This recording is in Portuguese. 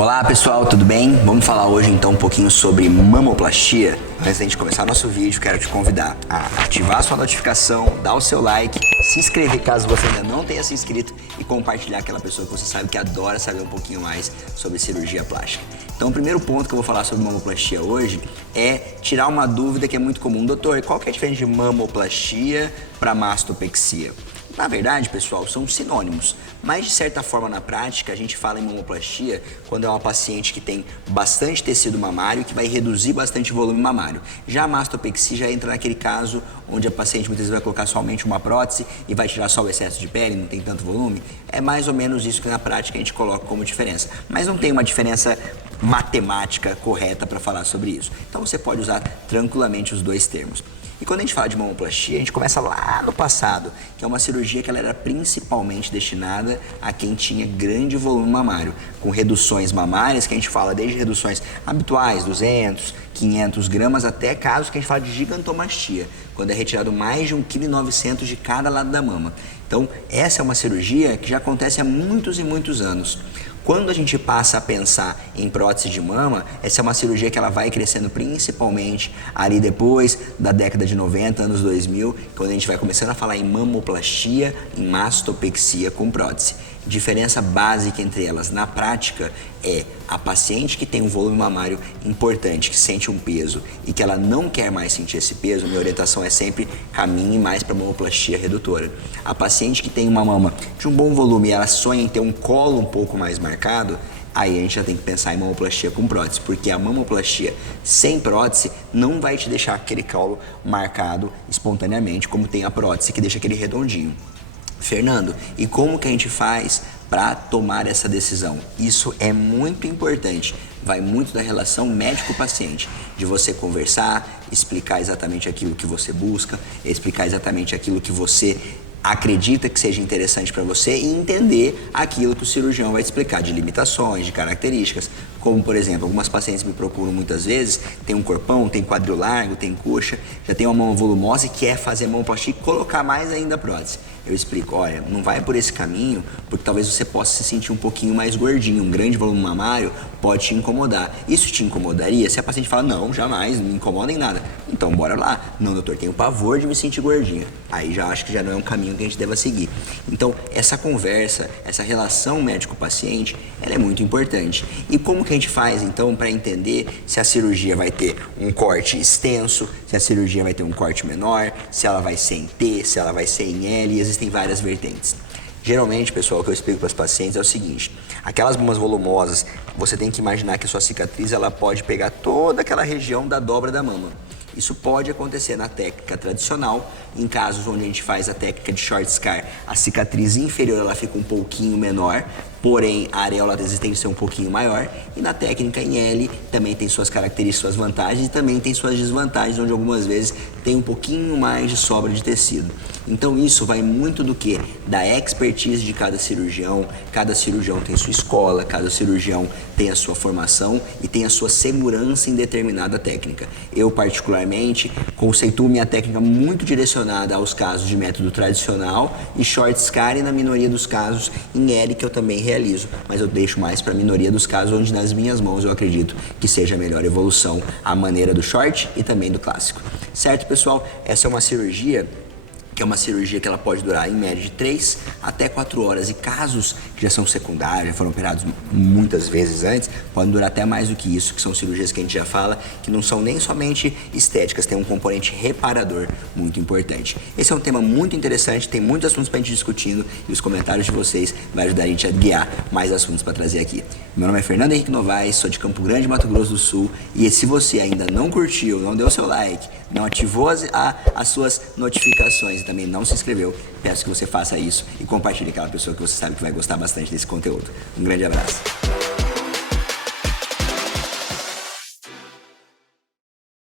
Olá pessoal, tudo bem? Vamos falar hoje então um pouquinho sobre mamoplastia. Antes da gente começar nosso vídeo, quero te convidar a ativar a sua notificação, dar o seu like, se inscrever caso você ainda não tenha se inscrito e compartilhar com aquela pessoa que você sabe que adora saber um pouquinho mais sobre cirurgia plástica. Então o primeiro ponto que eu vou falar sobre mamoplastia hoje é tirar uma dúvida que é muito comum. Doutor, qual que é a diferença de mamoplastia para mastopexia? Na verdade, pessoal, são sinônimos, mas de certa forma na prática a gente fala em mamoplastia quando é uma paciente que tem bastante tecido mamário que vai reduzir bastante volume mamário. Já a mastopexia já entra naquele caso onde a paciente muitas vezes vai colocar somente uma prótese e vai tirar só o excesso de pele, não tem tanto volume. É mais ou menos isso que na prática a gente coloca como diferença, mas não tem uma diferença matemática correta para falar sobre isso. Então você pode usar tranquilamente os dois termos. E quando a gente fala de mamoplastia, a gente começa lá no passado, que é uma cirurgia que ela era principalmente destinada a quem tinha grande volume mamário, com reduções mamárias, que a gente fala desde reduções habituais, 200, 500 gramas, até casos que a gente fala de gigantomastia, quando é retirado mais de 1,9 kg de cada lado da mama. Então, essa é uma cirurgia que já acontece há muitos e muitos anos. Quando a gente passa a pensar em prótese de mama, essa é uma cirurgia que ela vai crescendo principalmente ali depois da década de 90, anos 2000, quando a gente vai começando a falar em mamoplastia, em mastopexia com prótese. Diferença básica entre elas na prática é a paciente que tem um volume mamário importante, que sente um peso e que ela não quer mais sentir esse peso, minha orientação é sempre caminhe mais para mamoplastia redutora. A paciente que tem uma mama de um bom volume e ela sonha em ter um colo um pouco mais marcado, aí a gente já tem que pensar em mamoplastia com prótese, porque a mamoplastia sem prótese não vai te deixar aquele colo marcado espontaneamente, como tem a prótese que deixa aquele redondinho. Fernando, e como que a gente faz para tomar essa decisão? Isso é muito importante, vai muito da relação médico-paciente, de você conversar, explicar exatamente aquilo que você busca, explicar exatamente aquilo que você acredita que seja interessante para você e entender aquilo que o cirurgião vai te explicar de limitações, de características, como por exemplo, algumas pacientes me procuram muitas vezes, tem um corpão, tem quadril largo, tem coxa, já tem uma mão volumosa e quer fazer mamoplastia e colocar mais ainda a prótese. Eu explico, olha, não vai por esse caminho, porque talvez você possa se sentir um pouquinho mais gordinho, um grande volume mamário pode te incomodar. Isso te incomodaria? Se a paciente fala, não, jamais, não me incomoda em nada. Então bora lá. Não, doutor, tenho pavor de me sentir gordinha. Aí já acho que já não é um caminho que a gente deva seguir. Então, essa conversa, essa relação médico-paciente, ela é muito importante. E como que a gente faz, então, para entender se a cirurgia vai ter um corte extenso, se a cirurgia vai ter um corte menor, se ela vai ser em T, se ela vai ser em L, existem várias vertentes. Geralmente, pessoal, o que eu explico para os pacientes é o seguinte, aquelas mamas volumosas, você tem que imaginar que a sua cicatriz, ela pode pegar toda aquela região da dobra da mama. Isso pode acontecer na técnica tradicional, em casos onde a gente faz a técnica de short scar, a cicatriz inferior ela fica um pouquinho menor, porém a areola às vezes tem que ser um pouquinho maior, e na técnica em L também tem suas características, suas vantagens e também tem suas desvantagens, onde algumas vezes tem um pouquinho mais de sobra de tecido. Então isso vai muito do que? Da expertise de cada cirurgião tem sua escola, cada cirurgião tem a sua formação e tem a sua segurança em determinada técnica. Eu particularmente conceituo minha técnica muito direcionada aos casos de método tradicional e short scar e na minoria dos casos em L que eu também realizo, mas eu deixo mais para a minoria dos casos onde nas minhas mãos eu acredito que seja a melhor evolução a maneira do short e também do clássico. Certo, pessoal? Essa é uma cirurgia que é uma cirurgia que ela pode durar em média de 3 até 4 horas e casos que já são secundários, já foram operados muitas vezes antes, podem durar até mais do que isso, que são cirurgias que a gente já fala que não são nem somente estéticas, tem um componente reparador muito importante. Esse é um tema muito interessante, tem muitos assuntos para a gente discutindo e os comentários de vocês vão ajudar a gente a guiar mais assuntos para trazer aqui. Meu nome é Fernando Henrique Novaes, sou de Campo Grande, Mato Grosso do Sul e se você ainda não curtiu, não deu seu like, não ativou as suas notificações e também não se inscreveu, peço que você faça isso e compartilhe com aquela pessoa que você sabe que vai gostar bastante desse conteúdo. Um grande abraço.